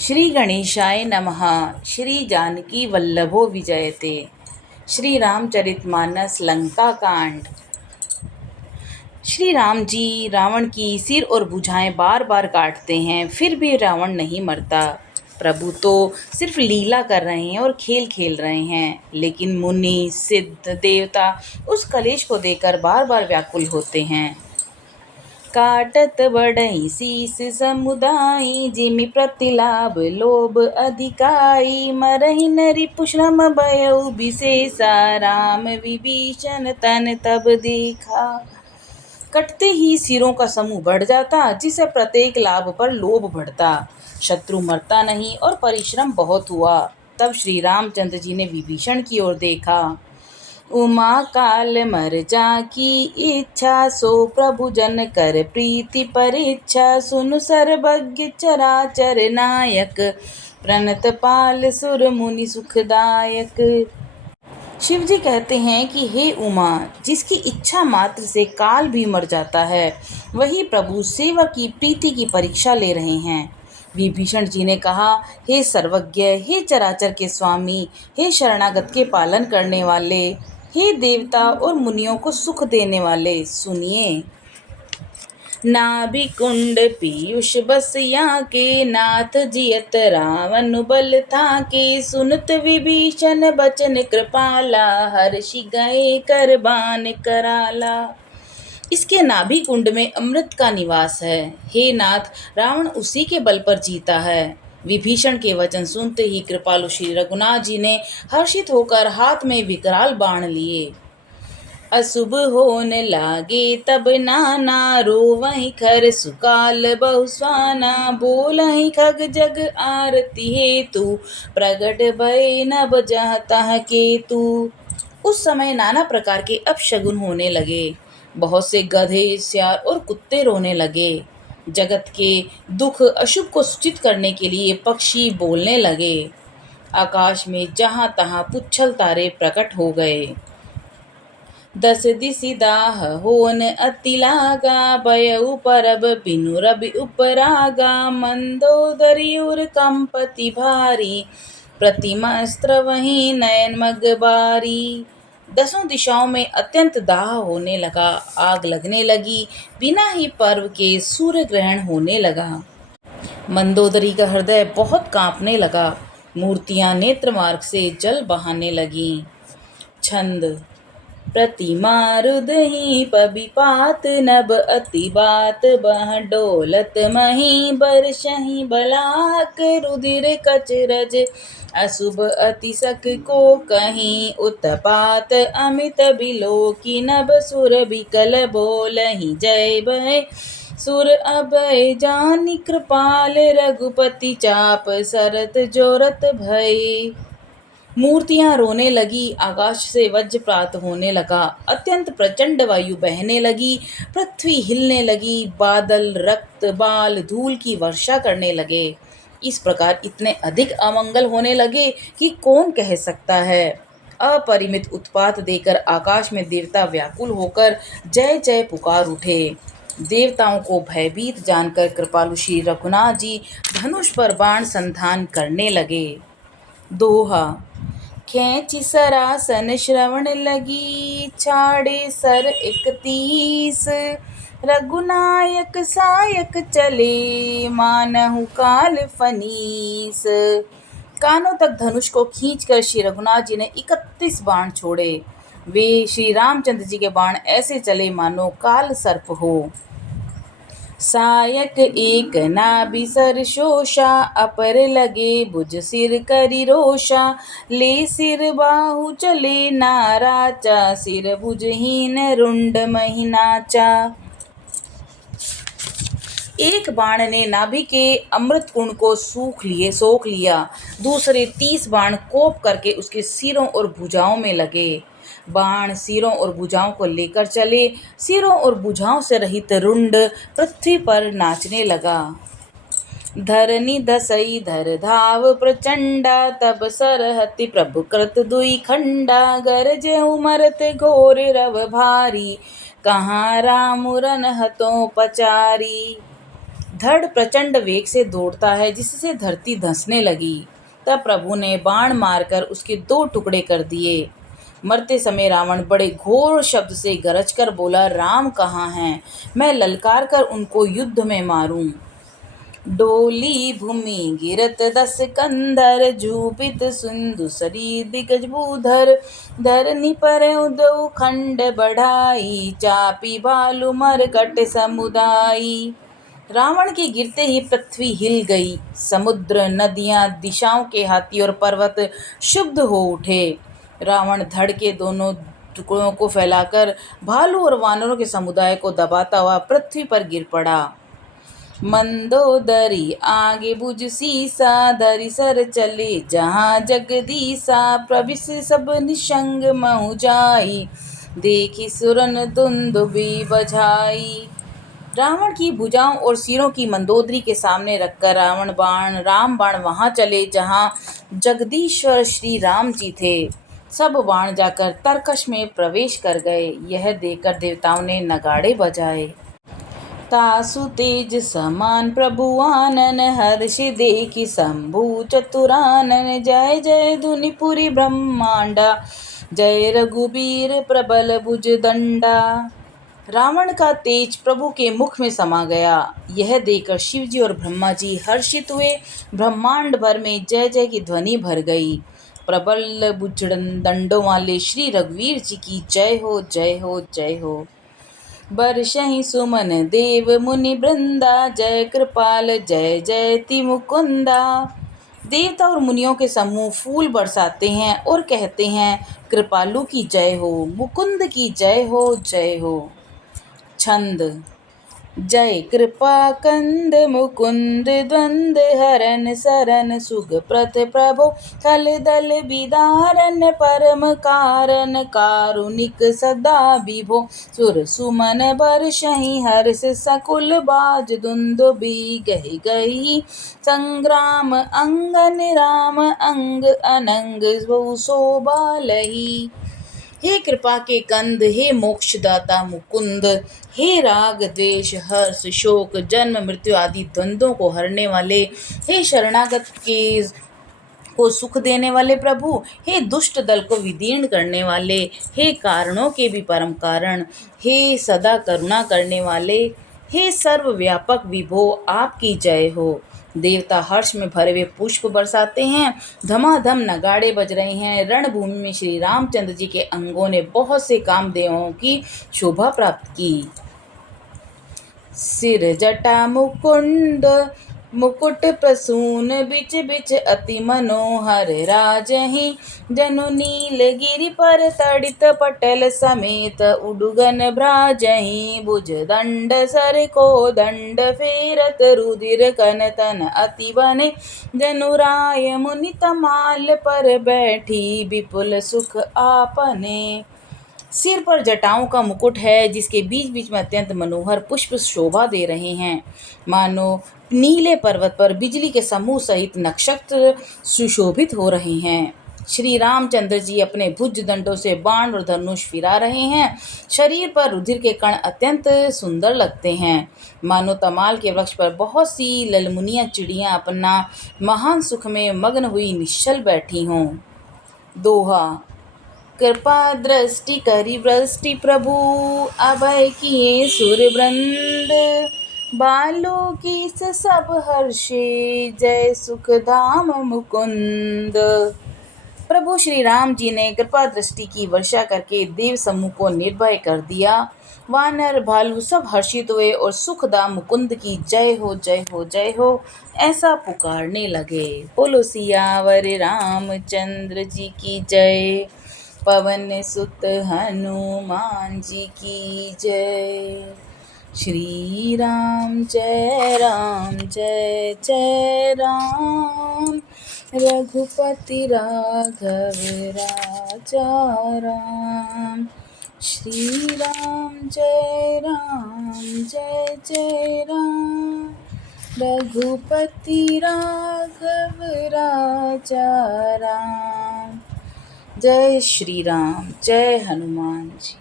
श्री गणेशाय नमः। श्री जानकी वल्लभो विजयते। श्री रामचरितमानस लंका कांड। श्री राम जी रावण की सिर और भुजाएं बार बार काटते हैं, फिर भी रावण नहीं मरता। प्रभु तो सिर्फ लीला कर रहे हैं और खेल खेल रहे हैं, लेकिन मुनि सिद्ध देवता उस कलेश को देखकर बार बार व्याकुल होते हैं। काटत बढ़ई शीस समुदाई, जिमि प्रतिलाभ लोभ अधिकाई। मरहि नरि पुश्रम भयउ विशेषा, राम विभीषण तन तब देखा। कटते ही सिरों का समूह बढ़ जाता, जिससे प्रत्येक लाभ पर लोभ बढ़ता। शत्रु मरता नहीं और परिश्रम बहुत हुआ। तब श्री रामचंद्र जी ने विभीषण की ओर देखा। उमा काल मर जाकी इच्छा, सो प्रभु जन कर प्रीति परीक्षा। सुन सर्वज्ञ चराचर नायक, प्रणत पाल सुर मुनि सुखदायक। शिव जी कहते हैं कि हे उमा, जिसकी इच्छा मात्र से काल भी मर जाता है, वही प्रभु सेवक की प्रीति की परीक्षा ले रहे हैं। विभीषण जी ने कहा, हे सर्वज्ञ, हे चराचर के स्वामी, हे शरणागत के पालन करने वाले, हे देवता और मुनियों को सुख देने वाले, सुनिए। नाभि कुंड पीयूष बस या के, नाथ जियत रावण बल था के। सुनत विभीषण बचन कृपाला, हर्षि गए कर बान कराला। इसके नाभि कुंड में अमृत का निवास है। हे नाथ, रावण उसी के बल पर जीता है। विभीषण के वचन सुनते ही कृपालु श्री रघुनाथ जी ने हर्षित होकर हाथ में विकराल बाण लिए। अशुभ होने लागे तब नाना, रोवहि खर सुकाल बहुस्वाना। बोलहि खग जग आरती हेतु, प्रगट भय नभ जह तह केतु। उस समय नाना प्रकार के अपशगुन होने लगे। बहुत से गधे, सियार और कुत्ते रोने लगे। जगत के दुख अशुभ को सूचित करने के लिए पक्षी बोलने लगे। आकाश में जहां तहां पुच्छल तारे प्रकट हो गए। दस दिसि दाह होन अति लागा, भयउ परब बिनु रवि उपरागा। मंदोदरी उर कंपति भारी, प्रतिमास्त्र वही नयन मगबारी। दसों दिशाओं में अत्यंत दाह होने लगा, आग लगने लगी। बिना ही पर्व के सूर्य ग्रहण होने लगा। मंदोदरी का हृदय बहुत कांपने लगा। मूर्तियां नेत्र मार्ग से जल बहाने लगी। छंद। प्रतिमारुदहि पबिपात, नभ अति बात बह डोलत मही। बरसहि बलाक रुधिर कचरज, अशुभ अति सक को कहीं। उत्पात अमित बिलोकी, नभ सुर बिकल बोलहि जय भय। सुर अभय जानि कृपाल, रघुपति चाप सरत जोरत भय। मूर्तियां रोने लगी, आकाश से वज्रपात होने लगा, अत्यंत प्रचंड वायु बहने लगी, पृथ्वी हिलने लगी, बादल रक्त बाल धूल की वर्षा करने लगे। इस प्रकार इतने अधिक अमंगल होने लगे कि कौन कह सकता है। अपरिमित उत्पात देकर आकाश में देवता व्याकुल होकर जय जय पुकार उठे। देवताओं को भयभीत जानकर कृपालु श्री रघुनाथ जी धनुष पर बाण संधान करने लगे। दोहा। खैंचि सरासन श्रवण लगी, छाड़े सर 31। रघुनायक सायक चले, मानहु काल फनीस। कानों तक धनुष को खींचकर श्री रघुनाथ जी ने 31 बाण छोड़े। वे श्री रामचंद्र जी के बाण ऐसे चले मानो काल सर्प हो। सायक एक नाभि सर शोषा, अपर लगे भुज सिर करि रोषा। ले सिर बाहु चले नाराचा, सिर भुजहीन रुंड महि नाचा। एक बाण ने नाभि के अमृत कुंड को सोख लिया। दूसरे 30 बाण कोप करके उसके सिरों और भुजाओं में लगे। बाण सिरों और भुजाओं को लेकर चले। सिरों और भुजाओं से रहित रुंड पृथ्वी पर नाचने लगा। धरनी धसई धर धाव प्रचंडा, तब सरहति प्रभु कृत दुई खंडा। गरजे उमरत घोर रव भारी, कहाँ राम रन हतों पचारी। धड़ प्रचंड वेग से दौड़ता है जिससे धरती धंसने लगी। तब प्रभु ने बाण मारकर उसके 2 टुकड़े कर दिए। मरते समय रावण बड़े घोर शब्द से गरज कर बोला, राम कहाँ हैं? मैं ललकार कर उनको युद्ध में मारूं। डोली भूमि गिरत 10 कंधर, झूपित सिंधु सरी दिग्गज भूधर। धरनी पर उदौ खंड बढ़ाई, चापी भालू मरकट समुदाई। रावण के गिरते ही पृथ्वी हिल गई। समुद्र, नदियां, दिशाओं के हाथी और पर्वत क्षुब्ध हो उठे। रावण धड़ के दोनों टुकड़ों को फैलाकर भालू और वानरों के समुदाय को दबाता हुआ पृथ्वी पर गिर पड़ा। मंदोदरी आगे बुझ सीसा, धरि सर चले जहाँ जगदीसा। प्रविश सब निशंग महु जाई, देखी सुरन दुंदुभि बजाई। रावण की भुजाओं और सिरों की मंदोदरी के सामने रखकर राम बाण वहां चले जहां जगदीश्वर श्री राम जी थे। सब बाण जाकर तरकश में प्रवेश कर गए। यह देखकर देवताओं ने नगाड़े बजाए। तासु तेज समान प्रभु आनन, हर्ष देखी शंभु चतुरानन। जय जय धुनि पुरी ब्रह्मांडा, जय रघुबीर प्रबल भुज दंडा। रावण का तेज प्रभु के मुख में समा गया। यह देखकर शिव जी और ब्रह्मा जी हर्षित हुए। ब्रह्मांड भर में जय जय की ध्वनि भर गई। प्रबल भुज दंडों वाले श्री रघुवीर जी की जय हो, जय हो, जय हो। बरसहि सुमन देव मुनि वृंदा, जय कृपाल जय जयति मुकुंदा। देवता और मुनियों के समूह फूल बरसाते हैं और कहते हैं, कृपालु की जय हो, मुकुंद की जय हो, जय हो। छंद। जय कृपा कंद मुकुंद द्वंद हरन सरन सुगप्रत प्रभो, खल दल बिदारन परम कारण कारुणिक सदा विभो। सुर सुमन बरसहि हर्ष सकुल बाज दुंदुभि गहि गहि। संग्राम अंगन राम अंग अनंग बहु शोभा लही। हे कृपा के कंद, हे मोक्षदाता मुकुंद, हे राग द्वेष हर्ष शोक जन्म मृत्यु आदि द्वंद्वों को हरने वाले, हे शरणागत के को सुख देने वाले प्रभु, हे दुष्ट दल को विदीर्ण करने वाले, हे कारणों के भी परम कारण, हे सदा करुणा करने वाले, हे सर्वव्यापक विभो, आपकी जय हो। देवता हर्ष में भरे हुए पुष्प बरसाते हैं। धमाधम नगाड़े बज रहे हैं। रणभूमि में श्री रामचंद्र जी के अंगों ने बहुत से कामदेवों की शोभा प्राप्त की। सिर जटा मुकुंड मुकुट प्रसून, बिच बिच अति मनोहर राजहि। जनु नीलगिरि पर तड़ित पटल समेत, उडुगन भ्राजहि। भुज दंड सर को दंड फेरत, रुधिर कन तन अति बने। जनु राय मुनि तमाल पर बैठी, विपुल सुख आपने। सिर पर जटाओं का मुकुट है जिसके बीच बीच में अत्यंत मनोहर पुष्प शोभा दे रहे हैं। मानो नीले पर्वत पर बिजली के समूह सहित नक्षत्र सुशोभित हो रहे हैं। श्री रामचंद्र जी अपने भुज दंडों से बाण और धनुष फिरा रहे हैं। शरीर पर रुधिर के कण अत्यंत सुंदर लगते हैं। मानो तमाल के वृक्ष पर बहुत सी ललमुनियां चिड़ियां अपना महान सुख में मग्न हुई निश्चल बैठी हों। दोहा। कृपा दृष्टि करी वृष्टि प्रभु, अभय किए सुर वृंद। बालों की सब हर्षे, जय सुख धाम मुकुंद। प्रभु श्री राम जी ने कृपा दृष्टि की वर्षा करके देव समूह को निर्भय कर दिया। वानर भालू सब हर्षित हुए और सुखधाम मुकुंद की जय हो, जय हो, जय हो ऐसा पुकारने लगे। बोलो सियावर रामचंद्र जी की जय। पवन सुत हनुमान जी की जय। श्री राम जय जय राम। रघुपति राघव राजा राम। श्री राम जय जय राम। रघुपति राघव राजा राम। जय श्री राम, जय हनुमान जी।